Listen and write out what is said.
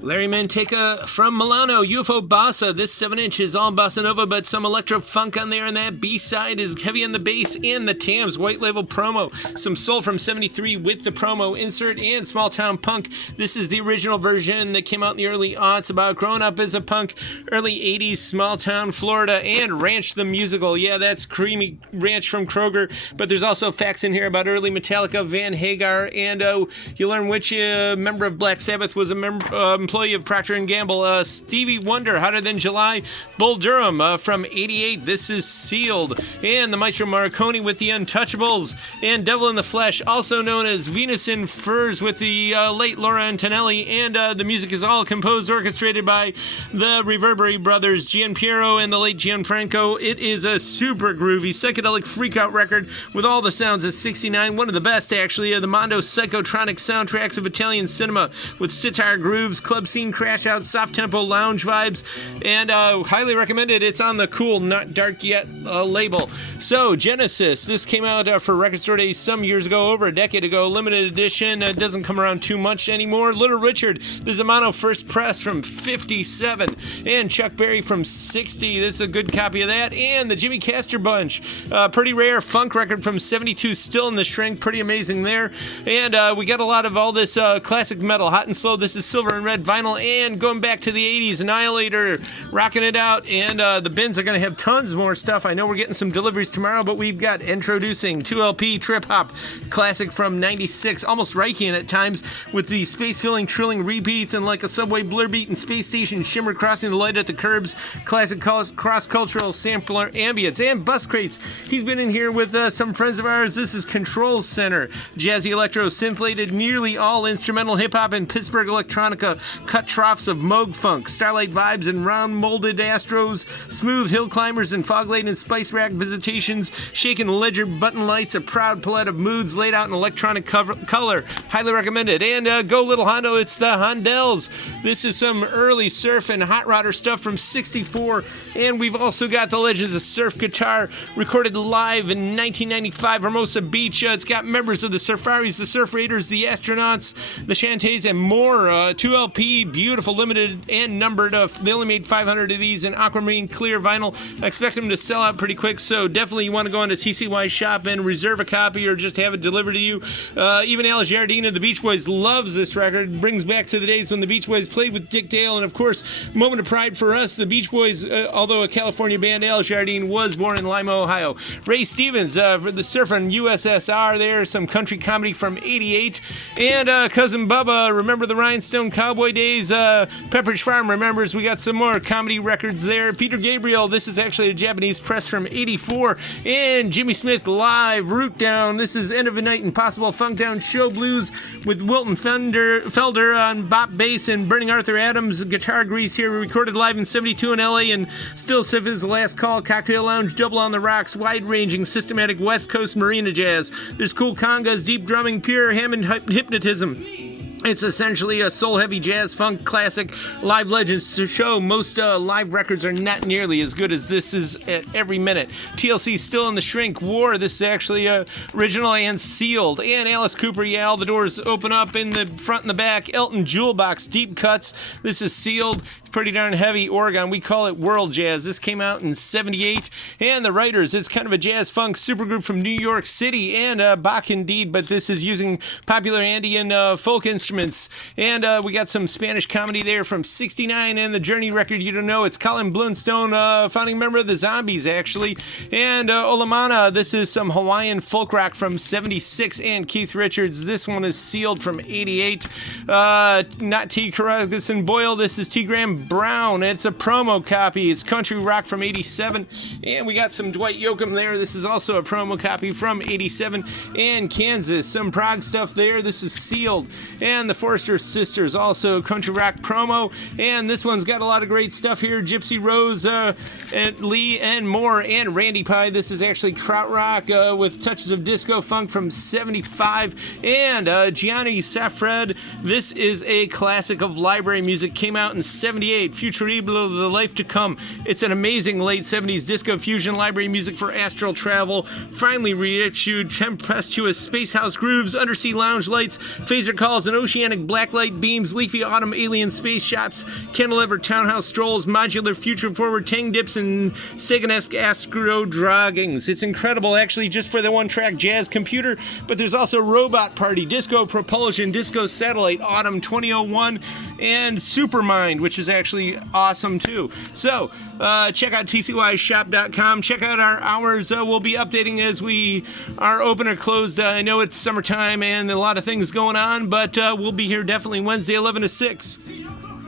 Larry Manteca from Milano, UFO Bossa. This 7-inch is all bossa nova, but some electro funk on there, and that B-side is heavy on the bass and the Tams white label promo. Some soul from 73 with the promo insert and small town punk. This is the original version that came out in the early aughts about growing up as a punk, early 80s, small town Florida, and Ranch the Musical. Yeah, that's Creamy Ranch from Kroger, but there's also facts in here about early Metallica, Van Hagar, and you learn which member of Black Sabbath was a employee of Procter & Gamble. Stevie Wonder, Hotter Than July. Bull Durham from 88. This is Sealed. And the Maestro Marconi with the Untouchables. And Devil in the Flesh, also known as Venus in Furs, with the late Laura Antonelli. And the music is all composed, orchestrated by the Reverberi brothers, Gianpiero and the late Gianfranco. It is a super groovy, psychedelic freakout record with all the sounds of 69. One of the best, actually, of the Mondo psychotronic soundtracks of Italian cinema, with sitar grooves, club scene crash out, soft tempo lounge vibes, and highly recommended. It's on the Cool Not Dark Yet label. So Genesis, this came out for Record Store Day some years ago, over a decade ago, limited edition. Doesn't come around too much anymore. Little Richard, this is a mono first press from 57, and Chuck Berry from 60. This is a good copy of that. And the Jimmy Castor Bunch, pretty rare funk record from 72, still in the shrink, pretty amazing there. And we got a lot of all this classic metal, hot and slow. This is Silver and Red vinyl, and going back to the 80s, Annihilator, rocking it out. And the bins are going to have tons more stuff. I know we're getting some deliveries tomorrow, but we've got introducing 2LP Trip Hop classic from 96, almost Reichian at times, with the space-filling trilling repeats and like a subway blur beat and space station shimmer crossing the light at the curbs. Classic cross-cultural sampler ambience and bus crates. He's been in here with some friends of ours. This is Control Center, jazzy electro, synth-lated, nearly all instrumental hip-hop and Pittsburgh electronica, cut troughs of moog funk, starlight vibes and round-molded astros, smooth hill climbers and fog-laden spice rack visitations, shaken ledger button lights, a proud palette of moods laid out in electronic color. Highly recommended. And go Little Hondo, it's the Hondells. This is some early surf and hot rodder stuff from 64. And we've also got the Legends of Surf guitar, recorded live in 1995, Hermosa Beach. It's got members of the Surfaris, the Surf Raiders, the Astronauts, the Shantays, and more. 2LP, beautiful, limited and numbered. They only made 500 of these in aquamarine clear vinyl. I expect them to sell out pretty quick, so definitely you want to go onto TCY Shop and reserve a copy or just have it delivered to you. Even Al Jardine of the Beach Boys loves this record. Brings back to the days when the Beach Boys played with Dick Dale, and of course, moment of pride for us, the Beach Boys, although a California band, Al Jardine was born in Lima, Ohio. Ray Stevens for the Surf on USSR there, some country comedy from 88. And Cousin Bubba, remember the Rhinestone Cowboy days? Pepperidge Farm remembers. We got some more comedy records there. Peter Gabriel, this is actually a Japanese press from 84. And Jimmy Smith live, Root Down. This is End of a Night, Impossible Funk Down Show Blues with Wilton Felder on bop bass and Burning Arthur Adams guitar grease here. Recorded live in 72 in LA, and Still Sif's Last Call, Cocktail Lounge, Double on the Rocks, wide-ranging, systematic West Coast marina jazz. There's cool congas, deep drumming, pure Hammond hypnotism. It's essentially a soul-heavy jazz funk classic. Live legends to show most live records are not nearly as good as this is at every minute. TLC Still in the Shrink. War, this is actually original and sealed. And Alice Cooper, yeah, all the doors open up in the front and the back. Elton Jewel Box, Deep Cuts. This is sealed. Pretty darn heavy. Oregon, we call it World Jazz. This came out in 78. And the Writers, it's kind of a jazz funk supergroup from New York City, and Bach indeed, but this is using popular Andean folk instruments. And we got some Spanish comedy there from 69, and the Journey record you don't know, it's Colin Blunstone, founding member of the Zombies actually. And Olamana, this is some Hawaiian folk rock from 76, and Keith Richards, this one is sealed from 88. Not T. Carruthers Boyle, this is T. Graham Brown. It's a promo copy. It's country rock from 87. And we got some Dwight Yoakam there. This is also a promo copy from 87. And Kansas, some prog stuff there. This is sealed. And the Forrester Sisters, also country rock promo. And this one's got a lot of great stuff here. Gypsy Rose, and Lee, and more. And Randy Pie. This is actually krautrock with touches of disco funk from 75. And Gianni Safred. This is a classic of library music. Came out in 78. Futurible, The Life to Come. It's an amazing late 70s disco fusion library music for astral travel. Finally reissued, tempestuous space house grooves, undersea lounge lights, phaser calls, and ocean oceanic blacklight beams, leafy autumn alien space shops, cantilever townhouse strolls, modular future-forward tang dips, and Sega-esque astro droggings. It's incredible, actually, just for the one-track jazz computer, but there's also Robot Party, Disco Propulsion, Disco Satellite, Autumn 2001, and Supermind, which is actually awesome, too. So, check out tcyshop.com. Check out our hours. We'll be updating as we are open or closed. I know it's summertime and a lot of things going on, but we'll be here definitely Wednesday, 11 to 6.